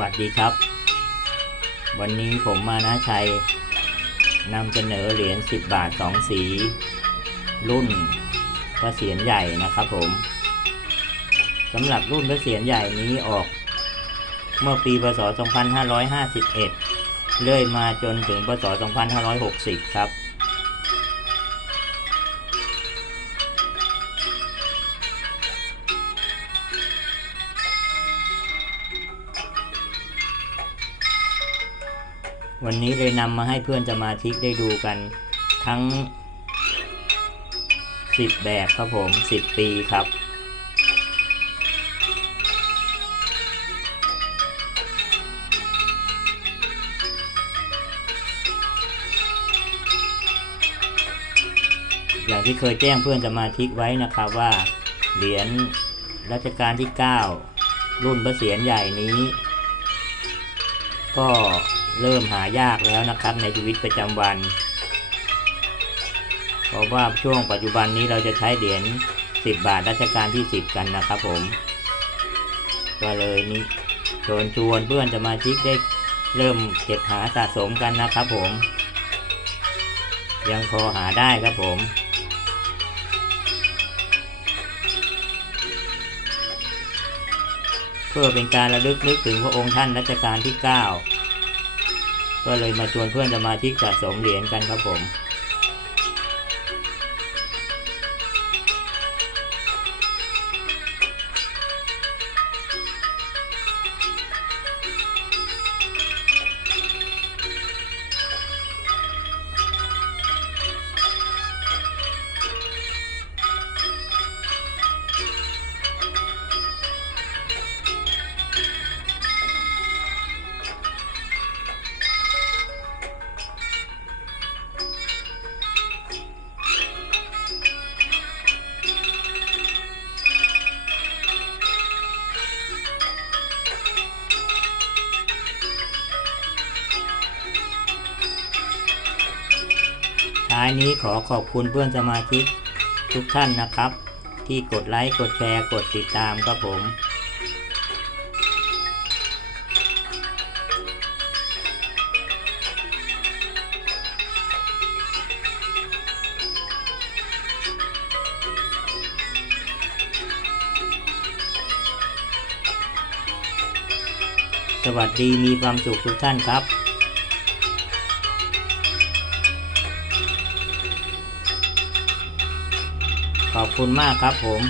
วัสดีครับ วันนี้ผมมานะชัยนำเสนอเหรียญ 10 บาท 2 สี รุ่นพระเศียรใหญ่นะครับผมสำหรับรุ่นพระเศียรใหญ่นี้ออก เมื่อปีพศ 2551เรื่อยมาจนถึงพศ 2560 ครับ วันนี้เลยนำมาให้เพื่อนสมาชิกได้ดูกันทั้ง 10 แบบครับผม 10 ปีครับ อย่างที่เคยแจ้งเพื่อนสมาชิกไว้นะครับว่า เหรียญรัชกาลที่ 9 รุ่นพระเศียรใหญ่นี้ ก็ เริ่มหายากแล้วนะครับในชีวิตประจำวัน เพราะว่าช่วงปัจจุบันนี้เราจะใช้เหรียญ10 บาทรัชกาลที่ 10 กันนะครับผม ก็เลยนี่ชวนชวนเพื่อนสมาชิกได้เริ่มเก็บหาสะสมกันนะครับผม ยังพอหาได้ครับผมเพื่อเป็นการระลึกนึกถึงพระองค์ท่านรัชกาลที่ 9 ก็เลยมาชวนเพื่อนสมาชิกสะสมเหรียญกันครับผม ท้ายนี้ขอขอบคุณเพื่อนสมาชิกทุกท่านนะครับ ที่กดไลค์ กดแชร์ กดติดตามครับผม สวัสดีมีความสุขทุกท่านครับ ขอบคุณมากครับผม